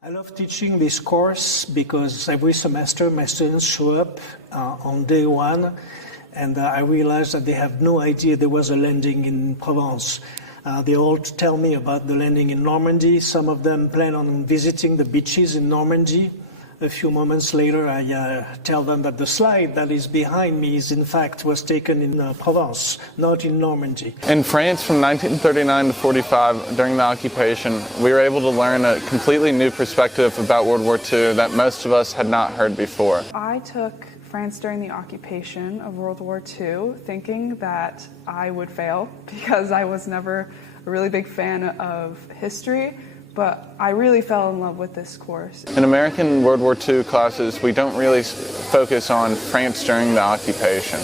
I love teaching this course because every semester my students show up on day one, and I realize that they have no idea there was a landing in Provence. They all tell me about the landing in Normandy. Some of them plan on visiting the beaches in Normandy. A few moments later, I tell them that the slide that is behind me was taken in Provence, not in Normandy. In France from 1939 to 45, during the occupation, we were able to learn a completely new perspective about World War II that most of us had not heard before. I took France during the occupation of World War II thinking that I would fail because I was never a really big fan of history. But I really fell in love with this course. In American World War II classes, we don't really focus on France during the occupation.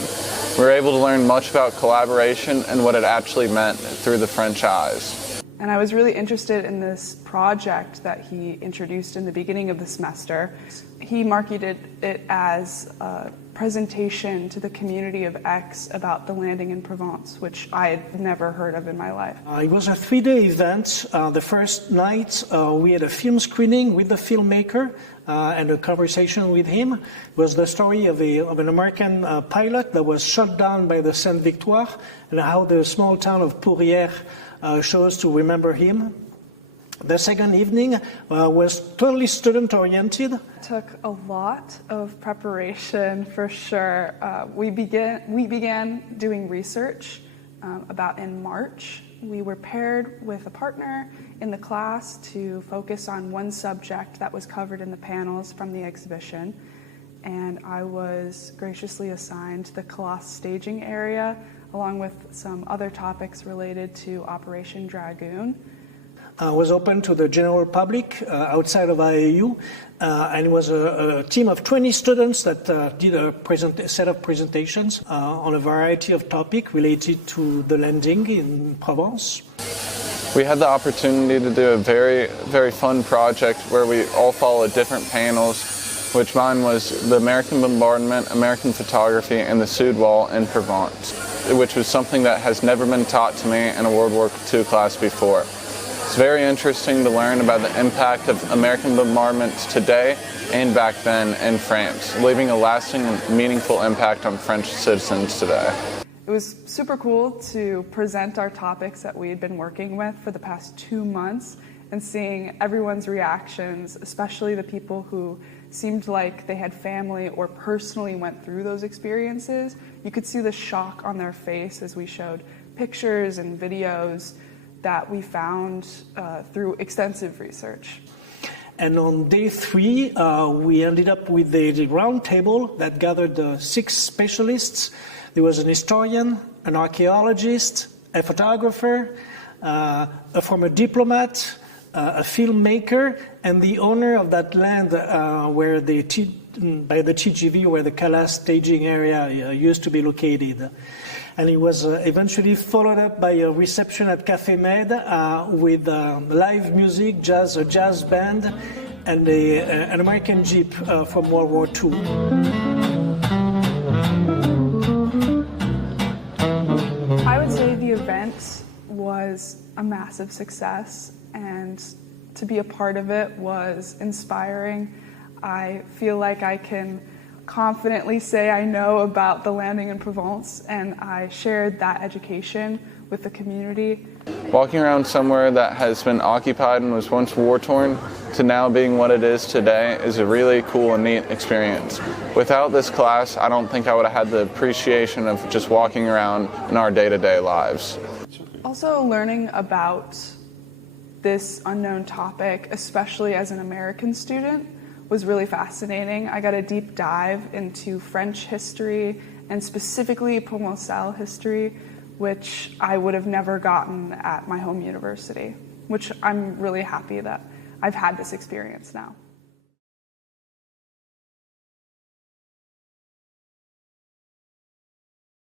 We were able to learn much about collaboration and what it actually meant through the French eyes. And I was really interested in this project that he introduced in the beginning of the semester. He marketed it as a presentation to the community of X about the landing in Provence, which I had never heard of in my life. It was a 3-day event. The first night we had a film screening with the filmmaker and a conversation with him. It was the story of an American pilot that was shot down by the Sainte Victoire, and how the small town of Pourrières chose to remember him. The second evening was totally student-oriented. It took a lot of preparation, for sure. We began doing research about in March. We were paired with a partner in the class to focus on one subject that was covered in the panels from the exhibition. And I was graciously assigned the Colossus staging area, along with some other topics related to Operation Dragoon. Was open to the general public outside of IAU, and it was a team of 20 students that did a set of presentations on a variety of topics related to the landing in Provence. We had the opportunity to do a very, very fun project where we all followed different panels, which mine was the American bombardment, American photography, and the Sud Wall in Provence, which was something that has never been taught to me in a World War II class before. It's very interesting to learn about the impact of American bombardments today and back then in France, leaving a lasting and meaningful impact on French citizens today. It was super cool to present our topics that we had been working with for the past 2 months and seeing everyone's reactions, especially the people who seemed like they had family or personally went through those experiences. You could see the shock on their face as we showed pictures and videos that we found through extensive research. And on day 3, we ended up with a round table that gathered 6 specialists. There was an historian, an archaeologist, a photographer, a former diplomat, a filmmaker, and the owner of that land where by the TGV, where the Calas staging area used to be located. And it was eventually followed up by a reception at Café Med with live music, a jazz band, and an American Jeep from World War II. I would say the event was a massive success, and to be a part of it was inspiring. I feel like I can confidently say I know about the landing in Provence, and I shared that education with the community. Walking around somewhere that has been occupied and was once war-torn to now being what it is today is a really cool and neat experience. Without this class, I don't think I would have had the appreciation of just walking around in our day-to-day lives. Also, learning about this unknown topic, especially as an American student, was really fascinating. I got a deep dive into French history and specifically Provençal history, which I would have never gotten at my home university, which I'm really happy that I've had this experience now.